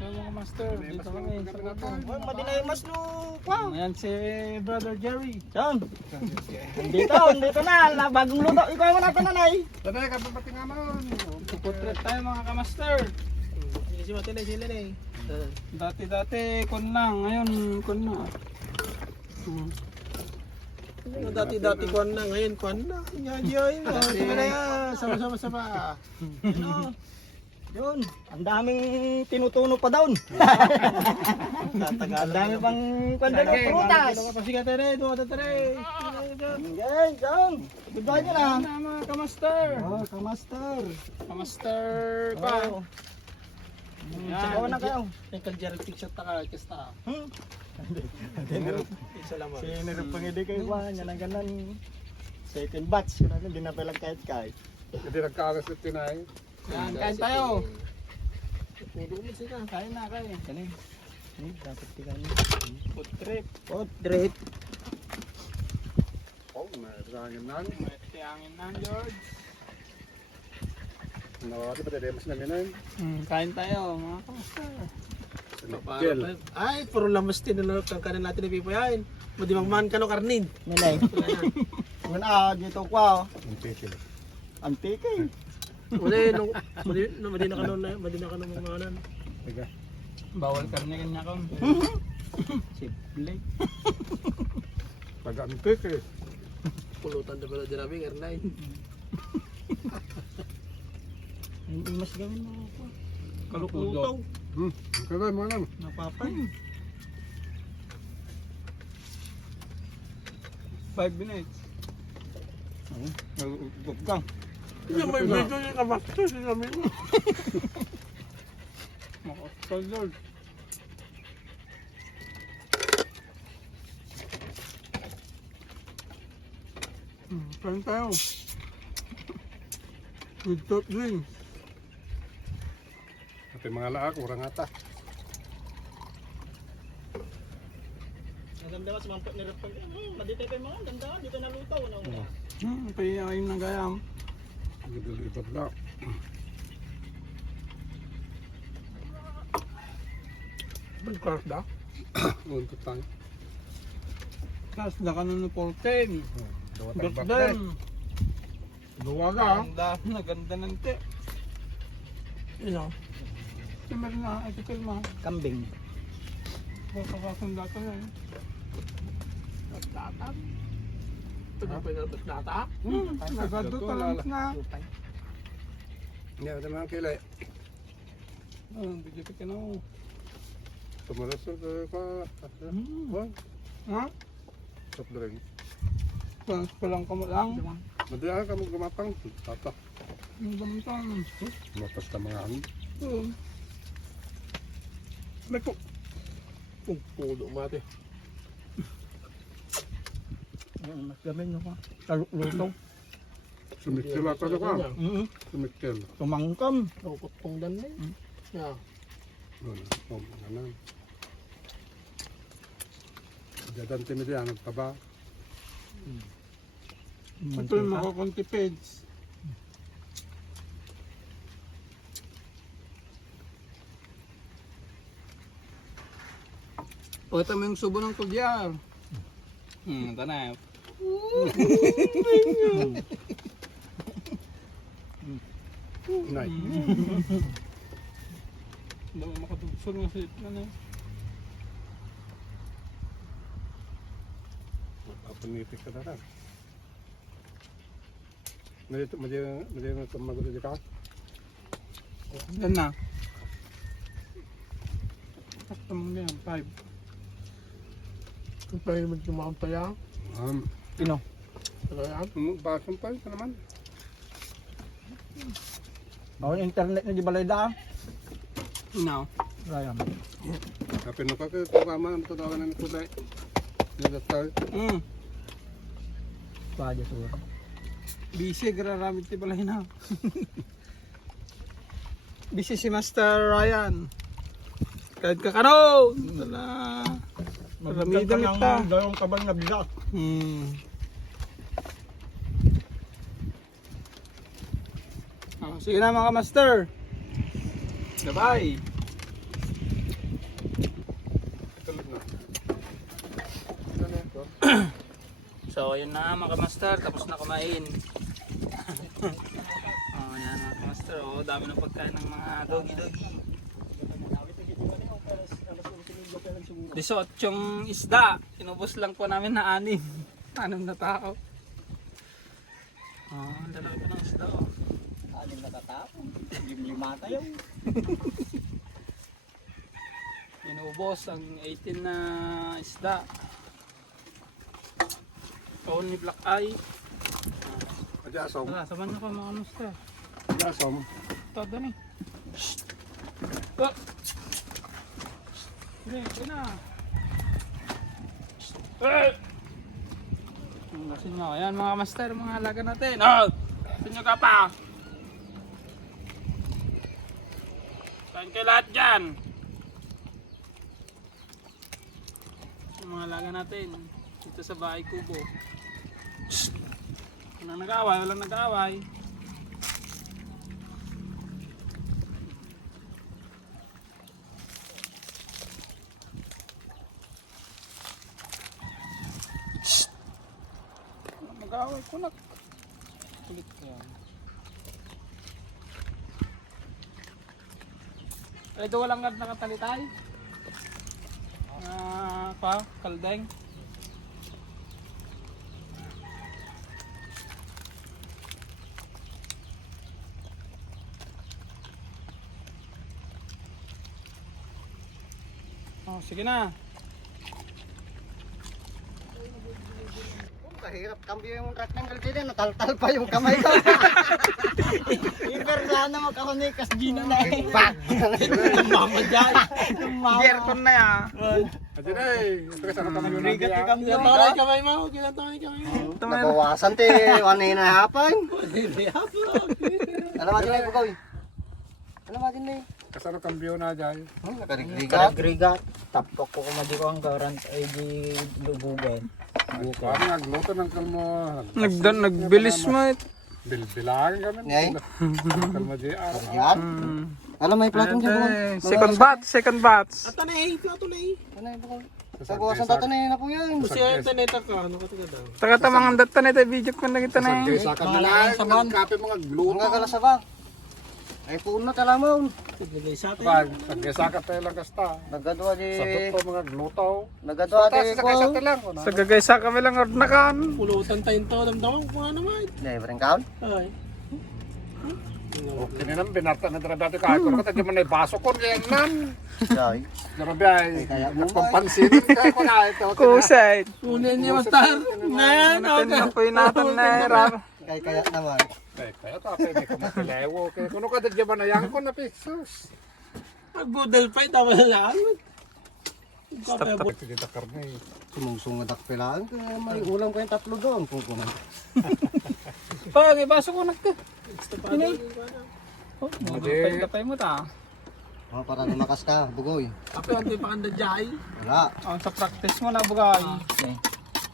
Yung mga master, dito kami sa kapatid. Madinay mas no. Wow. Ayan si Brother Jerry. Yan. Dito na. Bagong luto. Ikaw mo natin nanay. Tanay, kapapati nga man. Putrip tayo mga kamaster. Si Matinay sila na eh. Dati kun lang, ngayon kun na. Dati kuan na, ngayon kuan na. Yan. Sama-sama. Yun, ang daming tinutuno pa doon. Ang dami pang kwento ng prutas. Pasiga tere, duwa tere. Yan. Goodbye ka na. Yan mga kamaster. Oh, kamaster. Kamaster pa. Oh. Sagawa na kayo. Yung kal-Jerry picture taka, kasta. Sinirap pang hindi kayo ba? Yan ang ganan. Second batch. Yun ang hindi na palang kahit. Hindi nagkakagas at tinay. Yan, kain tayo. Pudo mo sila. Kain na kain. Kanin. Dapat tingnan. Food trip. Portrait. Oh, nairangin na. May tiyangin na, George. Nawati pa tayo mas namin Kain tayo mga kamaster. Gel. Ay, puro lamas din na lang kanin natin ipipayain. Madimang ka no karnin. Nalay. Wala dito kwa. Ang tiki. Madina ka nun mga kanan. Tiga. Bawal karne kanya ko. Simple. Pag-antik eh. Pulutan na pala dinaming airline. Hindi mas gawin mo ako. Kalukutaw. Kaya mo lang. Napapay. 5 minutes. Guggang. Yung may video yung kamakto sila mo. Makakasal Lord. Kain tayo. With top drinks. At yung mga laak, urang ata. Naganda sa mampot ni Rapag. Maditay pa yung mga ganda. Dito nalutaw. Kaya ayun na gayam. Gidulipad na. Bangkart da? Untot tayo. Tapos nakanon ng 14. Dawa Got tayo them. Duwaga. Naganda ng te. Ino? Simmer na, ito kilma. Kambing. Kakasanda ka na eh. Tatap. Ito na pa yung data? Nagado talaga na. Hindi, ito mga kilay. Bigyan ka na ako. Tumalasod ka. Ha? Soft drink. Plans pa lang kamo lang. Madalaan ka mong gumapang. Tata. Ang damtan. Matas ka mga hangin. May po. Pulo mati. Mas gamin nyo ka. Lutong. Sumikil ka na ka. Sumikil. Tumangkam. Lukot kong dan na yun. Yeah. Ganun. Jadan timid yan, nagtaba. Ito yung makakontipids. Ito mo yung subo ng kudyar. Ito na. Nay. Hindi mo makatugsog na sa ito na. Punitik ka na lang. Mali tumagot ka. Yan na. Sakto mo yan, 5. Kung tayo magkumampaya. Ino? Basang pa ito naman. Ako yung internet na di balay da. Ino? Rayam. Kapin mo ka kama ang tutawagan ng kulay. Nilatay. Paja suwa. Busy, gararamit ti balay na. Busy si Master Ryan. Kahit kakano! Tala. Maramida kita. Dalawang kabal na bigat. Sige na mga master. Bye-bye. Tulog na. So, ayun na mga kamaster, tapos na kumain. Oh, yan mga kamaster, oh, dami ng pagkain ng mga doggy-doggy. 18 yung isda, inubos lang po namin na 6. 6 na tao. Oh, ang lalaki pa ng isda, oh. 6 na tatapon. 5 tayo. Inubos ang 18 na isda. Only black eye. Adyasom. Tara, saban na ko mga kamaster. Adyasom. Ito, dali. Oh. Hindi na. Lasin nyo. Ayan mga master, mga halaga natin. Oh! Lasin nyo ka pa. Saan kayo lahat dyan? Yung mga halaga natin. Dito sa bahay kubo. Walang nag-away, walang nag-away. Mag-away ko na. Kulit ko yan. Ay, doon walang nakatalitay. Kaldeng. Oh, sige na. Kahirap cambio yung truck ng Galdino, nataltal pa yung kamay ko. Iber sana makakonikas Gino na eh. Bak! Mama dyan. Gerton na ya. Adyan ay. Ito kasi ako naman yun. Rigat yung cambio. Ginantanay kamay mo, ginantanay kamay mo. Nabawasan te, 1 na hapon. Alam mo din na yung pagawin. Alam mo din na Kasano kambyo na dyan. Karagrigat. Tapok ko kumadi ko ang garant ay di lubugan. Parang nagluto ng kalmo. Nagbilis mo eh. Bilbilahan kami. Ngay? Kalmo di. Yan? Alam mo yung platong dyan buwan. Second batch. Ata na eh, plato na eh. Ano yung buwan? Pagbawasan tata na yun na po yan. Kasi yung taneta ka, ano ka taga daw? Taga-tamang data na ito, video ko na kita na eh. Sa kanila, kape mga gluto. Mga kalasa ba? Ay puno talamon. Pag-gesaka tayo lang kasta. Nagadwa di... Sa totoo mga gluto. Nagadwa di Sa kaysa lang. Sa gagaysa kami lang ornakan. Pulutan tayong to, damdaman ko nga naman. Never kaon? Ay. Okay na naman, binata na dati kahit kung kata di man ay baso ko, yan nan. Ay. Grabe ay, nagpampansin ka ko na ito. Kusay. Kunin niya mastar. Ngayon, Natin na natin na hirap. Kaya naman. Kaya tape, may kamatilewo. Kaya kung ka di ba na yan ko na pisos. Magbudal pa, tama na lang. Stop. Kita karne. Sumungsong na dakpelaan. Kaya may ulam kayong 3 doon. Pupo na. Pag ibaso ko nagka. Pinay. Oh, kapay mo ta. Oh, para lumakas ka, bugoy. Kapay hindi pa kanda jay. Wala. Sa practice mo na bugay.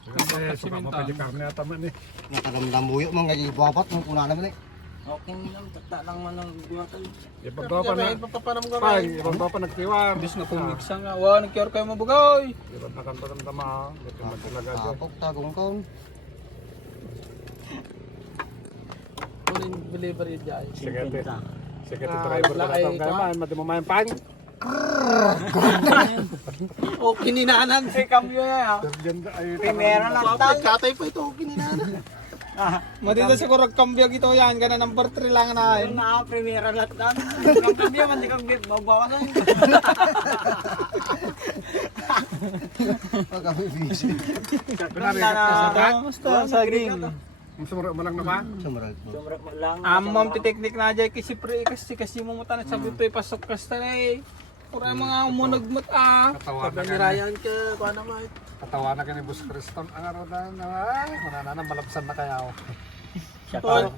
Kasi suka mo pa di karne at taman eh. Nakaramdam buyo mga ibabat ng kuna naman eh. Okay lang, tata lang man ang guwatan. Ibang ba pa na? Pag, ibang ba pa nagtiwar? Bis na pumiksa nga. Wow, nag-cure kayo mabugay. Ibang nakantaramdama. Ito magtulaga dyan. Tapok tagong kaon. Kunin delivery jay. Sige, driver ka na ito. Kaya man, mati mo mayan pang. O kininanan si cambio ya. Primera lang tang. Katay pa ito, kininanan. Madito siguro cambio gito yan, kana number 3 lang na. Na primera lang tang. Cambio man di kang magbawasan. Pag kami busy. Basta saging. Sumurok mo lang naman. Sumurag mo lang. Amam ti teknik na jay kasi pre kasi mo mutan sa buto pasok kasta eh. Pura mga umunag Katawanan ka, paano man? Katawanan ka ni Bus Creston. Ang araw na mananana, malabsan na kaya ako.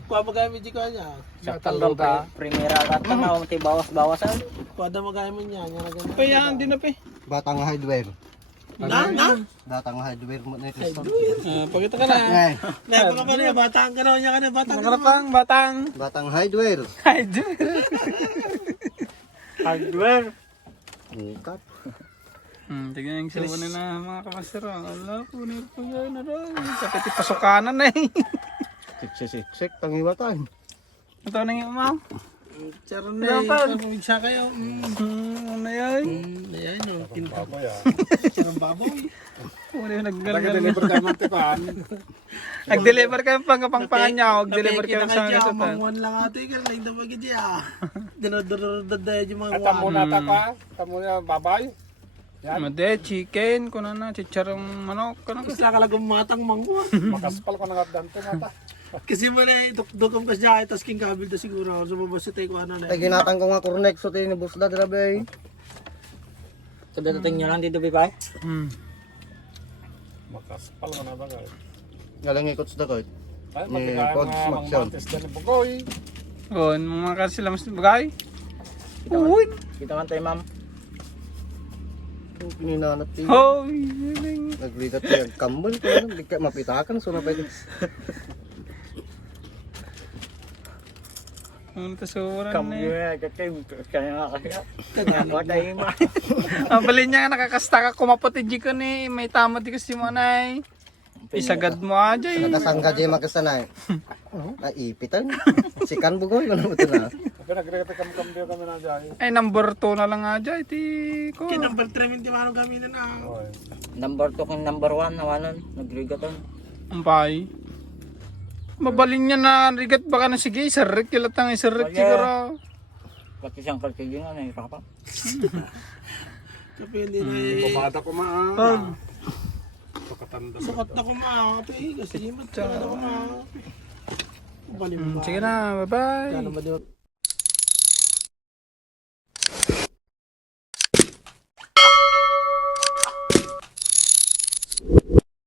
Kuha pa kami di ko niya. Siya talong da. Primera lang tang na ti bawas-bawasan. Kuha mo kaya mo niya, nga ganun. Pa yan din na pe. Batang hardware. Na? Batang hardware mo na ito. Pagkita ka na. Ngay. Na pa niya batang ka niya ka na batang. Nakarapang batang. Batang hardware. Ay, Hardware. Bukat. Tignan yung sawa na mga kamasero. Ala, punir po yan. Kapit ipasukanan na eh. Sik, tangiwatan. Ito na yung umaw. Charon na eh. Siya kayo. Ano yan? Ayan o. Baboy ah. Charong baboy. Ano yung Nag-deliver tayo mantipan. Nag-deliver ka ng pangkapangpangan niya. Nag-deliver ka ng sa sangisutan. Manguan lang ate. Lain daw pag dya. Dinodorodod na yung mga At tamo na ta pa. Tamo na babay. Made, chicken, kuno na, chicharong manok, kuno. Isla ka lang matang manguan. Makaspal ko na dante mata. Kasi mo na dukdukam ka siya. Tapos king kabil na siguro. So mabasa tayo ko ano na. Ay, ginatang ko nga kurnek so tayo ni Busda, grabe. Kadadating nyo lang dito, Bipay? Makaspal ko na ba guys. Galang ikot sa dakot. Ay, Ni matigaan Pods nga Maction. mga mantis din ni Bugoy. Oh, mga kasi sila mas bagay. Uy! Kita man tayo, ma'am. Pininanat tayo. Hoy! Yaling. Naglitat tayo. Kambal ko lang. Di ka mapitakan. So na pwede. Ano tasuran Kamu na eh. ya, kaya nga kaya. Kaya nga tayo, ma'am. Ang balin niya nga nakakasta ka kumapatid ko ni. May tama di kasi mo na eh. Isagad mo aja eh. Nakasangga dyan makasanay. Naipitan. Sikan bugoy. Ano mo ito na? Pero nagregate kami kami na dyan. Ay, number 2 na lang aja. Iti ko. Kinambal 3 minti manong gaminan na. Oy. Number 2 kung number 1, nawanan. Nagrigaton. Ampay. Mabalin niya na rigat baka na sige. Isarik kilatang isarik Wala. siguro. Pati siyang kalkigin nga, nahirapan. Kapag hindi na eh. Bumata ko maa. Pakatanda sa Sukat na kumapi. Kasi matala na kumapi. Balik mo ba? Sige na, bye-bye. Ano ba